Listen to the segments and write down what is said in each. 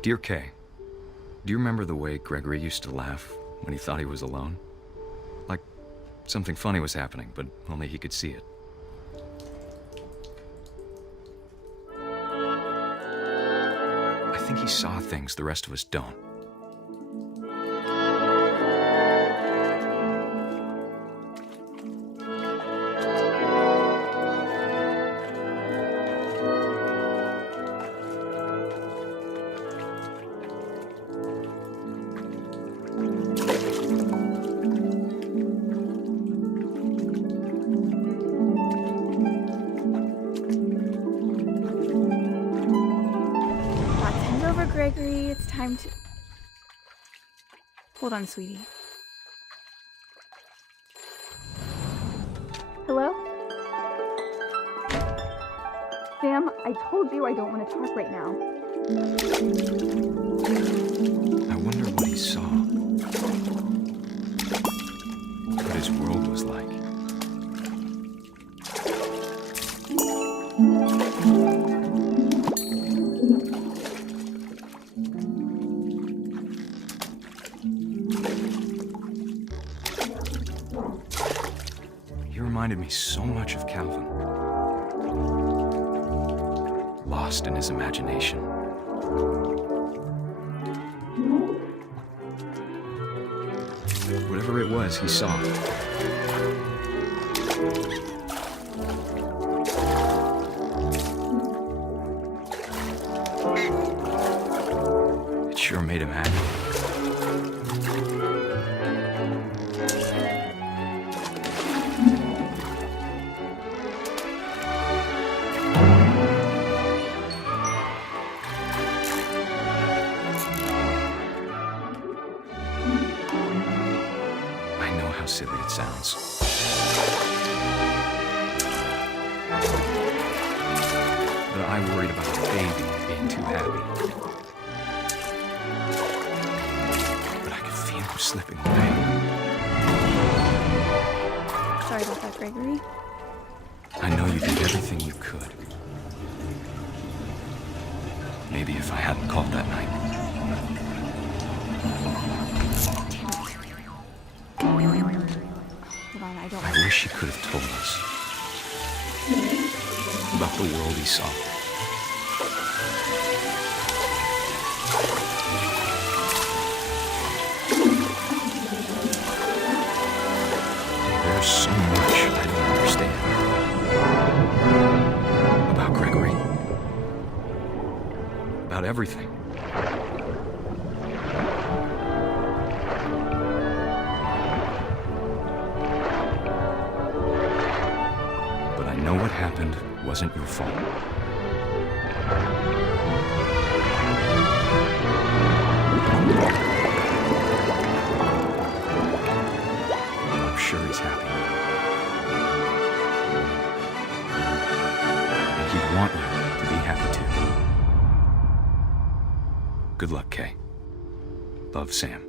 Dear Kay, do you remember the way Gregory used to laugh when he thought he was alone? Like something funny was happening, but only he could see it. I think he saw things the rest of us don't. Gregory, it's time to... Hold on, sweetie. Hello? Sam, I told you I don't want to talk right now. I wonder what he saw. What his world was like. He reminded me so much of Calvin. Lost in his imagination. Whatever it was, he saw it. It sure made him happy. Silly it sounds. But I worried about the baby being too happy. But I could feel him slipping away. Sorry about that, Gregory. I know you did everything you could. Maybe if I hadn't called that night. I wish he could have told us about the world he saw. There's so much I don't understand about Gregory, about everything. Know what happened wasn't your fault. I'm sure he's happy. And he'd want you to be happy too. Good luck, Kay. Love, Sam.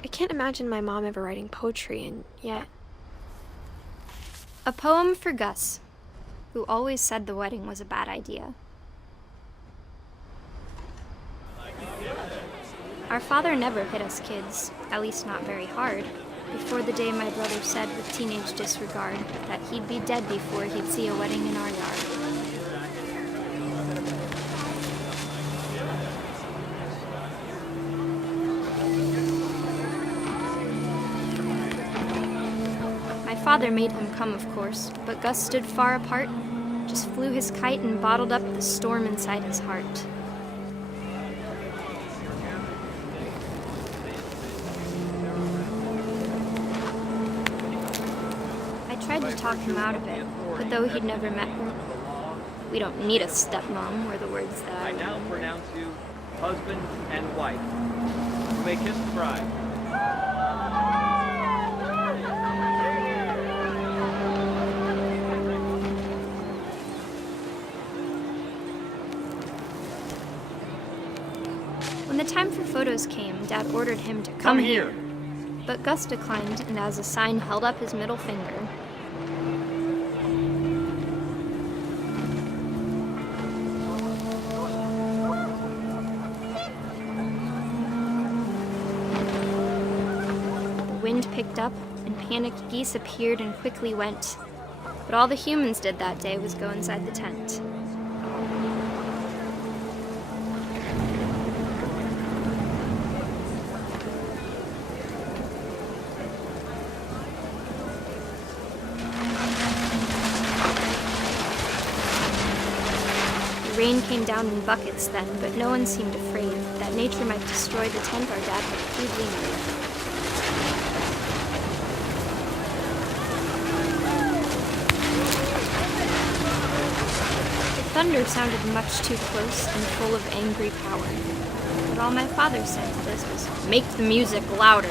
I can't imagine my mom ever writing poetry, and yet... A poem for Gus, who always said the wedding was a bad idea. Our father never hit us kids, at least not very hard, before the day my brother said with teenage disregard that he'd be dead before he'd see a wedding in our yard. Father made him come, of course, but Gus stood far apart, just flew his kite and bottled up the storm inside his heart. I tried to talk him out of it, but though he'd never met her, We don't need a stepmom, were the words that I now remember. pronounce you husband and wife. You may kiss the bride. When the time for photos came, Dad ordered him to come here. But Gus declined, and as a sign held up his middle finger. The wind picked up, and panicked geese appeared and quickly went. But all the humans did that day was go inside the tent. Rain came down in buckets then, but no one seemed afraid that nature might destroy the tent our dad had crudely made. The thunder sounded much too close and full of angry power. But all my father said to this was, "Make the music louder."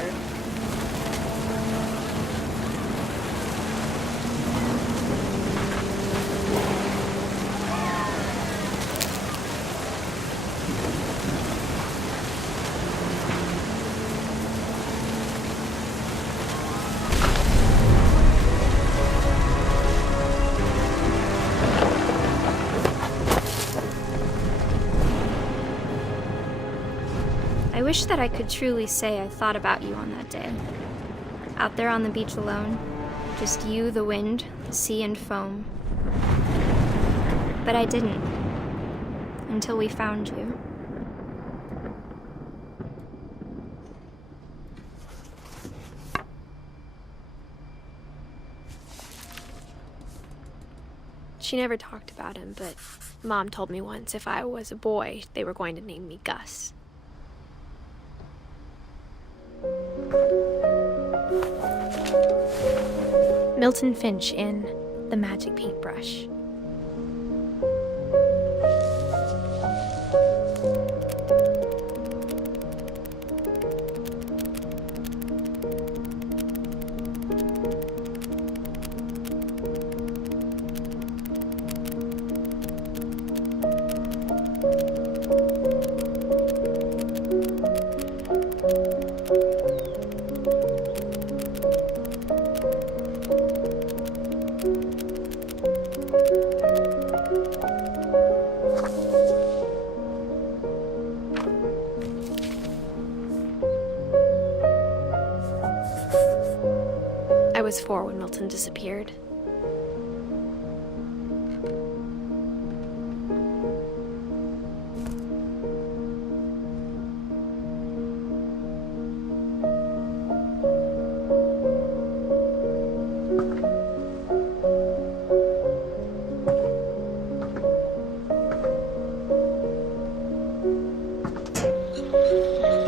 I wish that I could truly say I thought about you on that day. Out there on the beach alone, just you, the wind, the sea, and foam. But I didn't, until we found you. She never talked about him, but Mom told me once if I was a boy, they were going to name me Gus. Milton Finch in The Magic Paintbrush. I was 4 when Milton disappeared.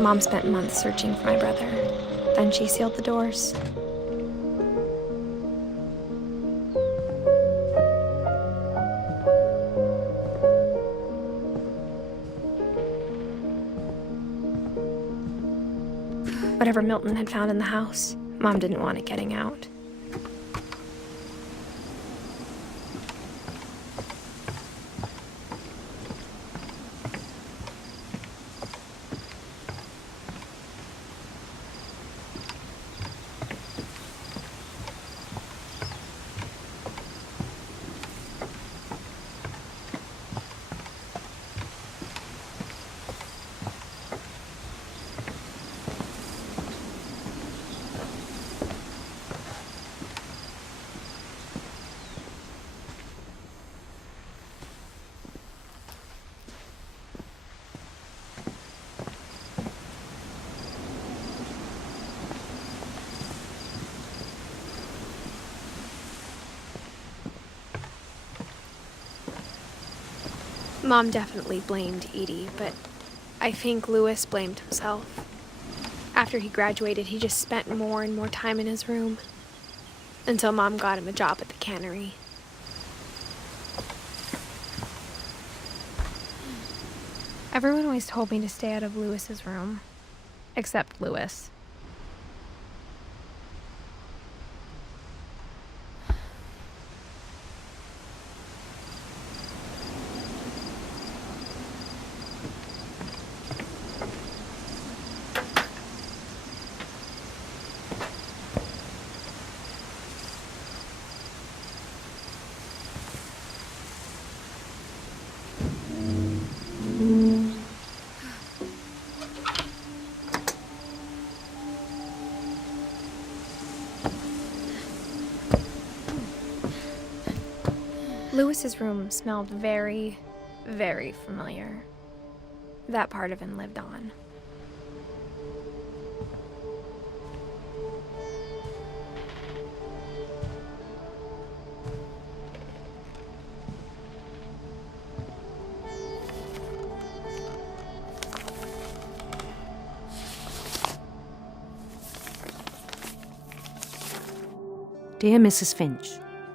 Mom spent months searching for my brother. Then she sealed the doors. Whatever Milton had found in the house, Mom didn't want it getting out. Mom definitely blamed Edie, but I think Louis blamed himself. After he graduated, he just spent more and more time in his room, until Mom got him a job at the cannery. Everyone always told me to stay out of Lewis's room. Except Lewis. Lewis's room smelled very, very familiar. That part of him lived on. Dear Mrs. Finch,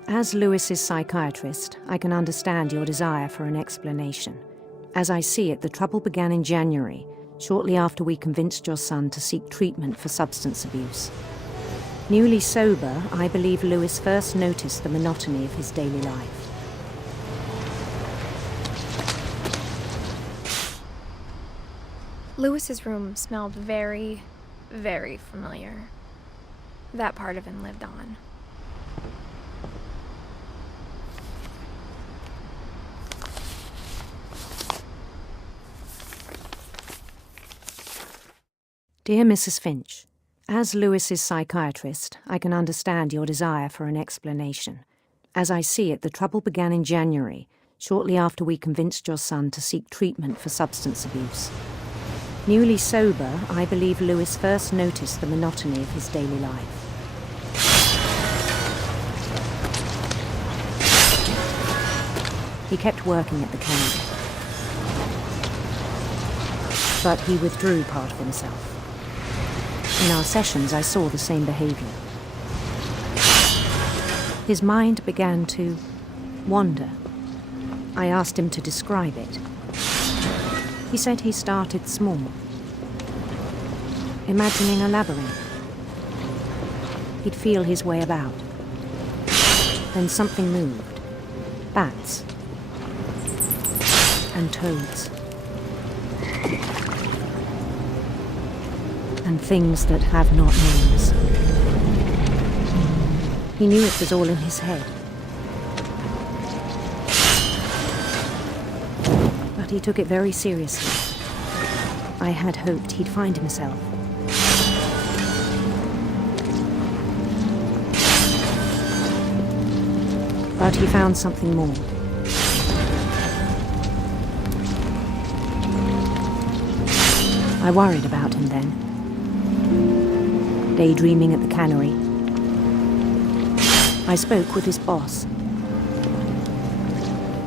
as Lewis's psychiatrist, I can understand your desire for an explanation. As I see it, the trouble began in January, shortly after we convinced your son to seek treatment for substance abuse. Newly sober, I believe Lewis first noticed the monotony of his daily life. Lewis's room smelled very, very familiar. That part of him lived on. Dear Mrs. Finch, as Lewis's psychiatrist, I can understand your desire for an explanation. As I see it, the trouble began in January, shortly after we convinced your son to seek treatment for substance abuse. Newly sober, I believe Lewis first noticed the monotony of his daily life. He kept working at the cannery, but he withdrew part of himself. In our sessions, I saw the same behavior. His mind began to wander. I asked him to describe it. He said he started small, imagining a labyrinth. He'd feel his way about. Then something moved. Bats and toads. And things that have not names. He knew it was all in his head. But he took it very seriously. I had hoped he'd find himself. But he found something more. I worried about him then. Daydreaming at the cannery. I spoke with his boss.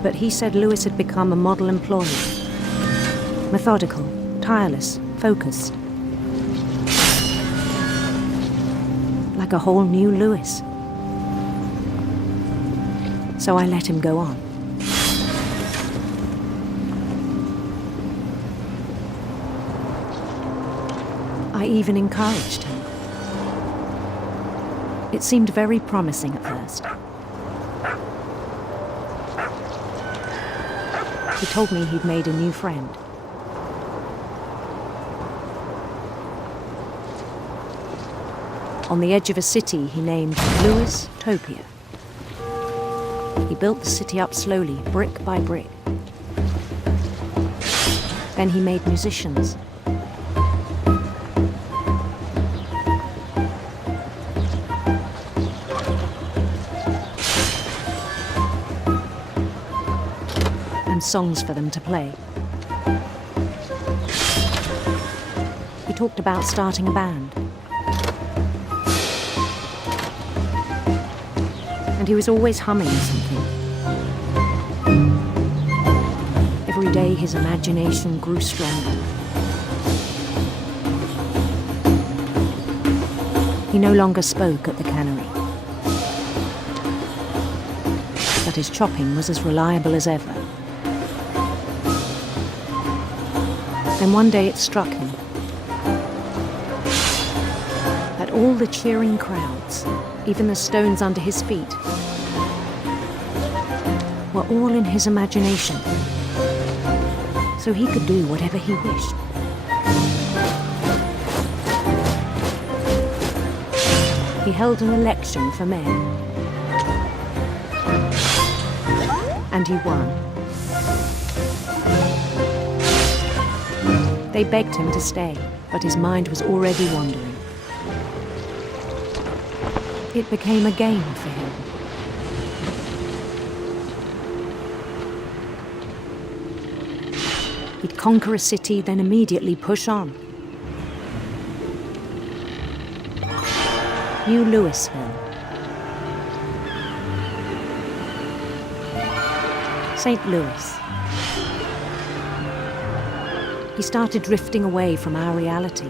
But he said Lewis had become a model employee. Methodical, tireless, focused. Like a whole new Lewis. So I let him go on. I even encouraged him. It seemed very promising at first. He told me he'd made a new friend. On the edge of a city he named Lewis Topia. He built the city up slowly, brick by brick. Then he made musicians. And songs for them to play. He talked about starting a band. And he was always humming something. Every day his imagination grew stronger. He no longer spoke at the cannery. But his chopping was as reliable as ever. Then one day it struck him that all the cheering crowds, even the stones under his feet, were all in his imagination, so he could do whatever he wished. He held an election for mayor, and he won. They begged him to stay, but his mind was already wandering. It became a game for him. He'd conquer a city, then immediately push on. New Louisville. St. Louis. He started drifting away from our reality.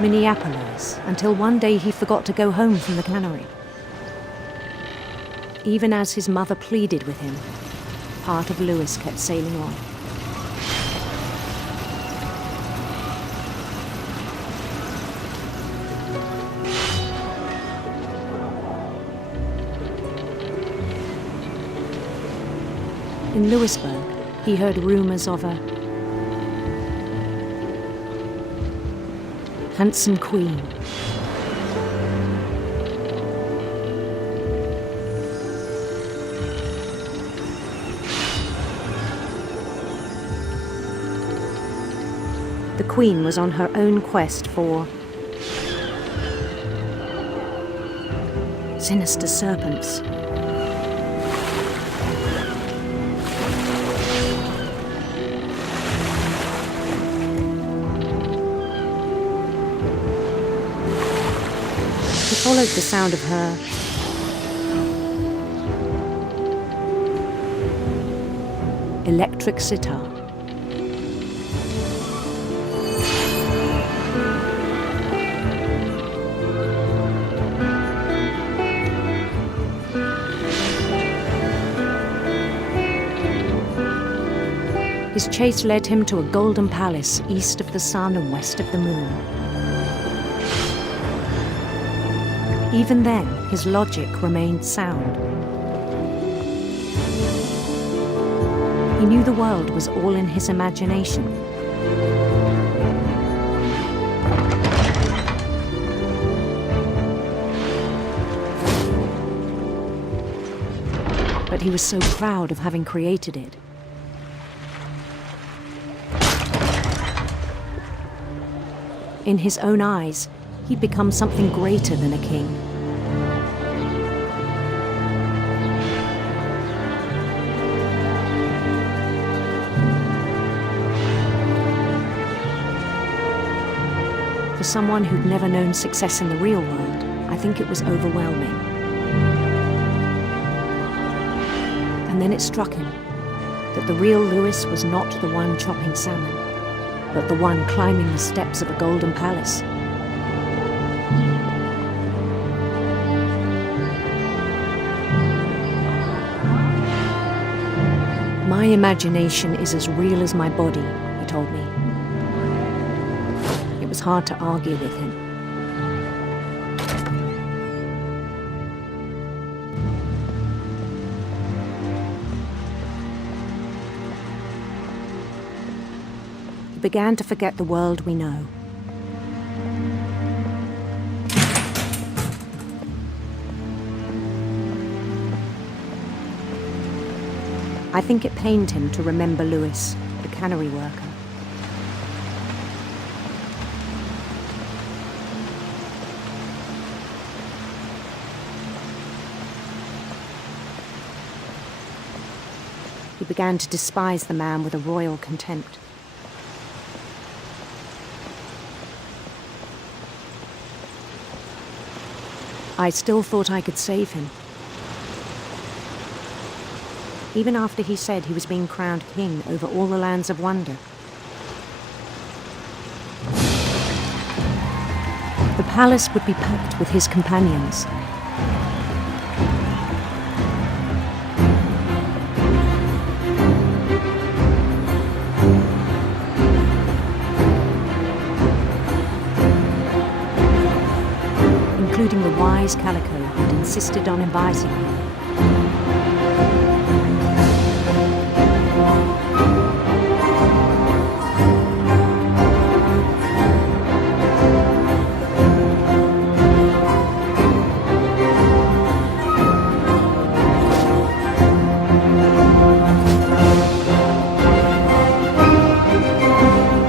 Minneapolis, until one day he forgot to go home from the cannery. Even as his mother pleaded with him, part of Louis kept sailing on. In Louisburg, he heard rumors of a handsome queen. The queen was on her own quest for sinister serpents. He followed the sound of her electric sitar. His chase led him to a golden palace east of the sun and west of the moon. Even then, his logic remained sound. He knew the world was all in his imagination. But he was so proud of having created it. In his own eyes, he'd become something greater than a king. For someone who'd never known success in the real world, I think it was overwhelming. And then it struck him that the real Louis was not the one chopping salmon, but the one climbing the steps of a golden palace. My imagination is as real as my body, he told me. It was hard to argue with him. He began to forget the world we know. I think it pained him to remember Louis, the cannery worker. He began to despise the man with a royal contempt. I still thought I could save him. Even after he said he was being crowned king over all the lands of wonder. The palace would be packed with his companions. including the wise Calico who'd insisted on inviting me.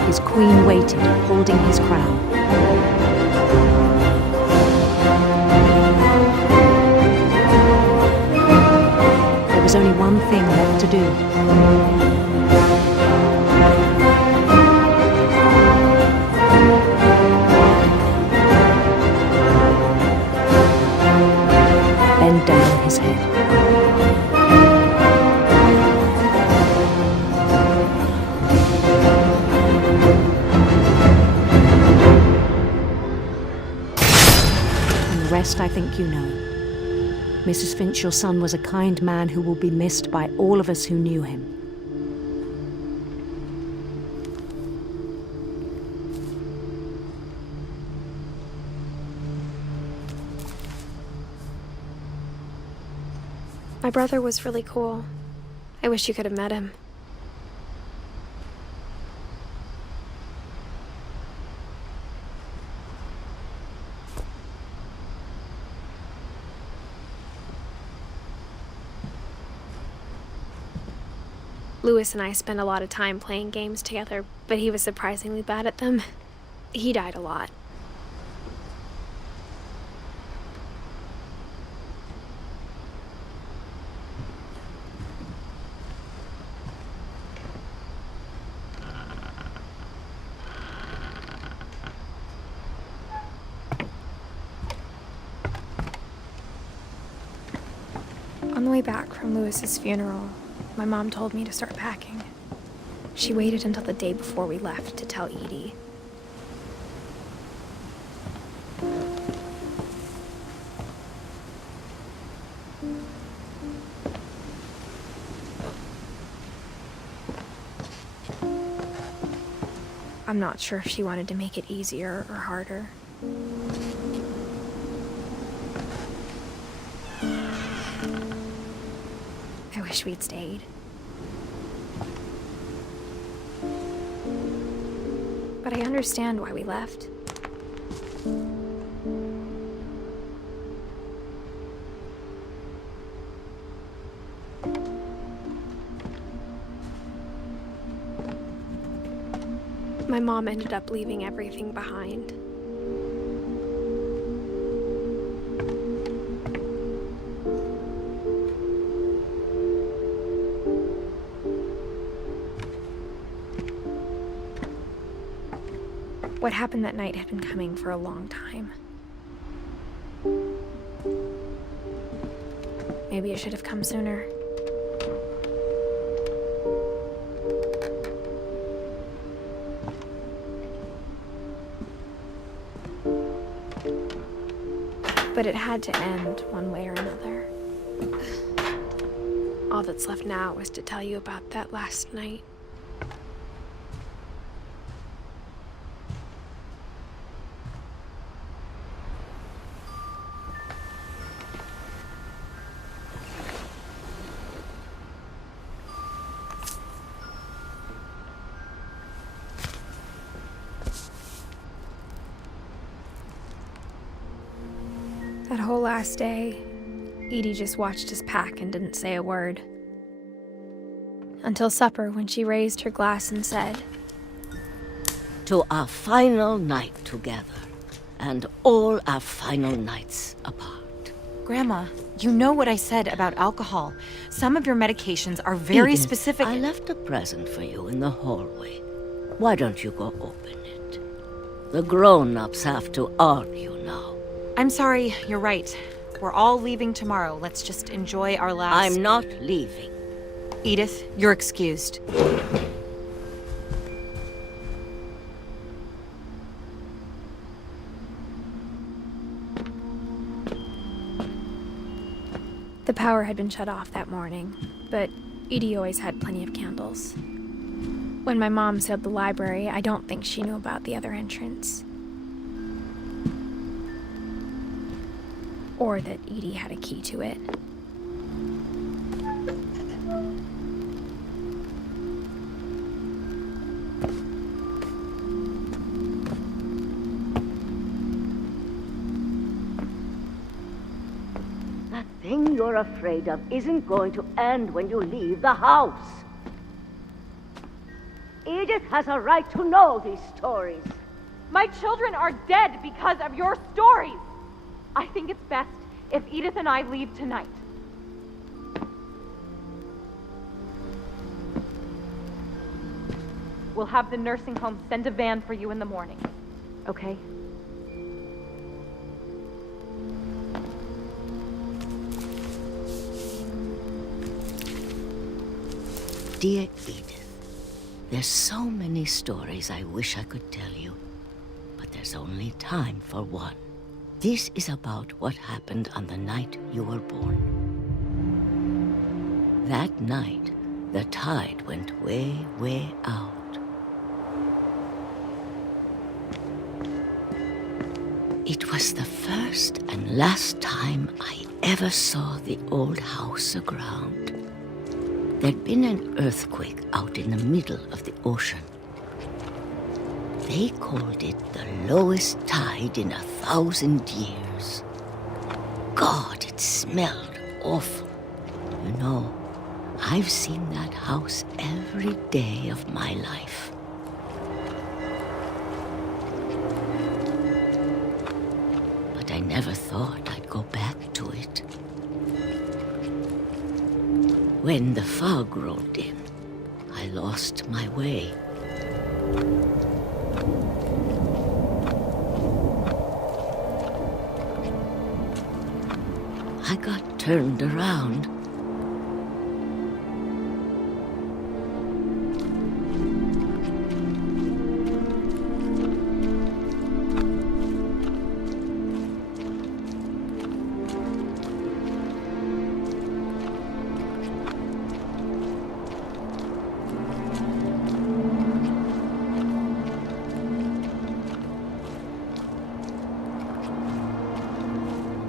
His queen waited, holding his crown. There was only one thing left to do. Bend down his head. Rest, I think you know. Mrs. Finch, your son was a kind man who will be missed by all of us who knew him. My brother was really cool. I wish you could have met him. Lewis and I spent a lot of time playing games together, but he was surprisingly bad at them. He died a lot. On the way back from Lewis's funeral, my mom told me to start packing. She waited until the day before we left to tell Edie. I'm not sure if she wanted to make it easier or harder. I wish we'd stayed. But I understand why we left. My mom ended up leaving everything behind. What happened that night had been coming for a long time. Maybe it should have come sooner. But it had to end one way or another. All that's left now is to tell you about that last night. That whole last day, Edie just watched us pack and didn't say a word. Until supper, when she raised her glass and said, "To our final night together, and all our final nights apart." Grandma, you know what I said about alcohol. Some of your medications are very Edith, specific. I left a present for you in the hallway. Why don't you go open it? The grown-ups have to argue now. I'm sorry, you're right. We're all leaving tomorrow. Let's just enjoy our last... I'm not leaving. Edith, you're excused. The power had been shut off that morning, but Edie always had plenty of candles. When my mom sealed the library, I don't think she knew about the other entrance. Or that Edie had a key to it. That thing you're afraid of isn't going to end when you leave the house. Edith has a right to know these stories. My children are dead because of your stories. I think it's best if Edith and I leave tonight. We'll have the nursing home send a van for you in the morning. Okay? Dear Edith, there's so many stories I wish I could tell you, but there's only time for one. This is about what happened on the night you were born. That night, the tide went way, way out. It was the first and last time I ever saw the old house aground. There'd been an earthquake out in the middle of the ocean. They called it the lowest tide in 1,000 years. God, it smelled awful. You know, I've seen that house every day of my life. But I never thought I'd go back to it. When the fog rolled in, I lost my way. I got turned around.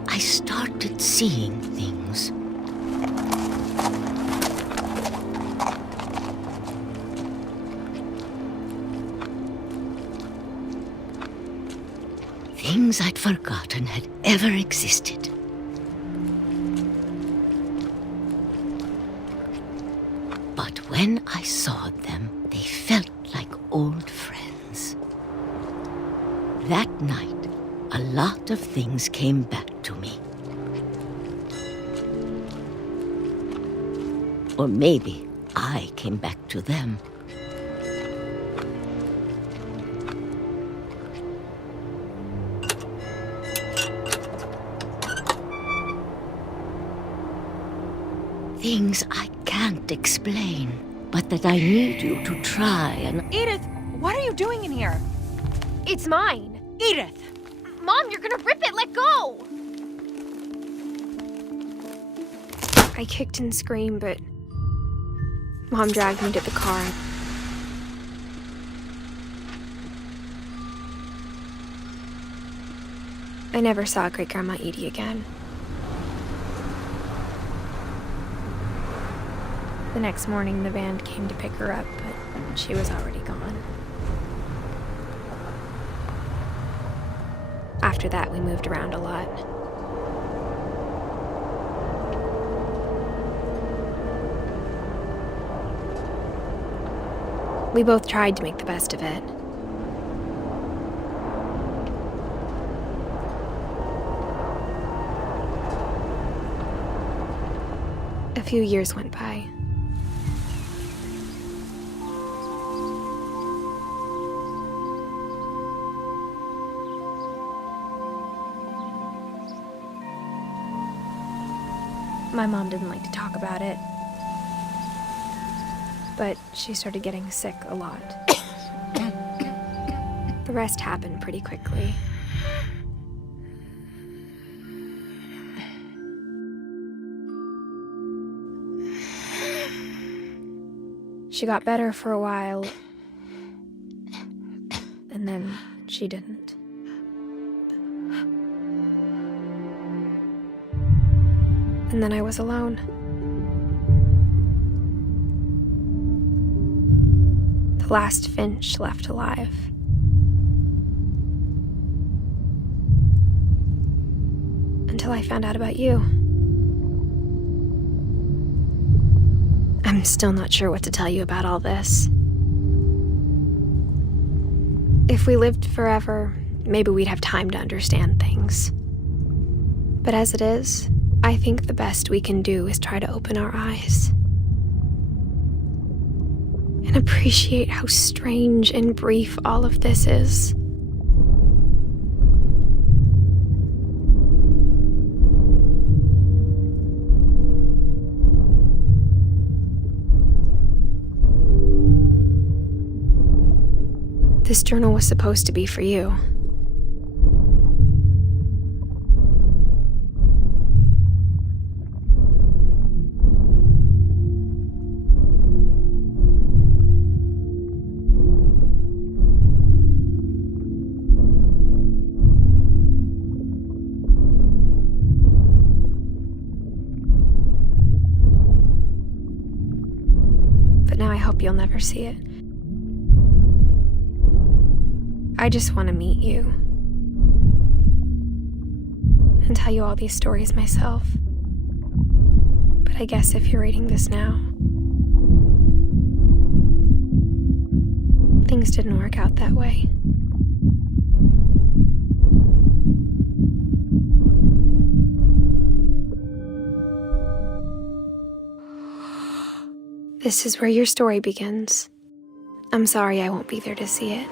I started seeing things. Things I'd forgotten had ever existed. But when I saw them, they felt like old friends. That night, a lot of things came back to me. Or maybe I came back to them. Things I can't explain, but that I need you to try and... Edith, what are you doing in here? It's mine! Edith! Mom, you're gonna rip it! Let go! I kicked and screamed, but Mom dragged me to the car. I never saw Great-Grandma Edie again. The next morning, the van came to pick her up, but she was already gone. After that, we moved around a lot. We both tried to make the best of it. A few years went by. My mom didn't like to talk about it, but she started getting sick a lot. The rest happened pretty quickly. She got better for a while, and then she didn't. and then I was alone. The last Finch left alive. Until I found out about you. I'm still not sure what to tell you about all this. If we lived forever, maybe we'd have time to understand things. But as it is, I think the best we can do is try to open our eyes. And appreciate how strange and brief all of this is. This journal was supposed to be for you. But now I hope you'll never see it. I just want to meet you and tell you all these stories myself. But I guess if you're reading this now, things didn't work out that way. This is where your story begins. I'm sorry I won't be there to see it.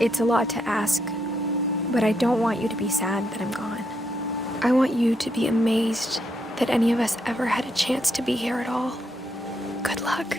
It's a lot to ask, but I don't want you to be sad that I'm gone. I want you to be amazed that any of us ever had a chance to be here at all. Good luck.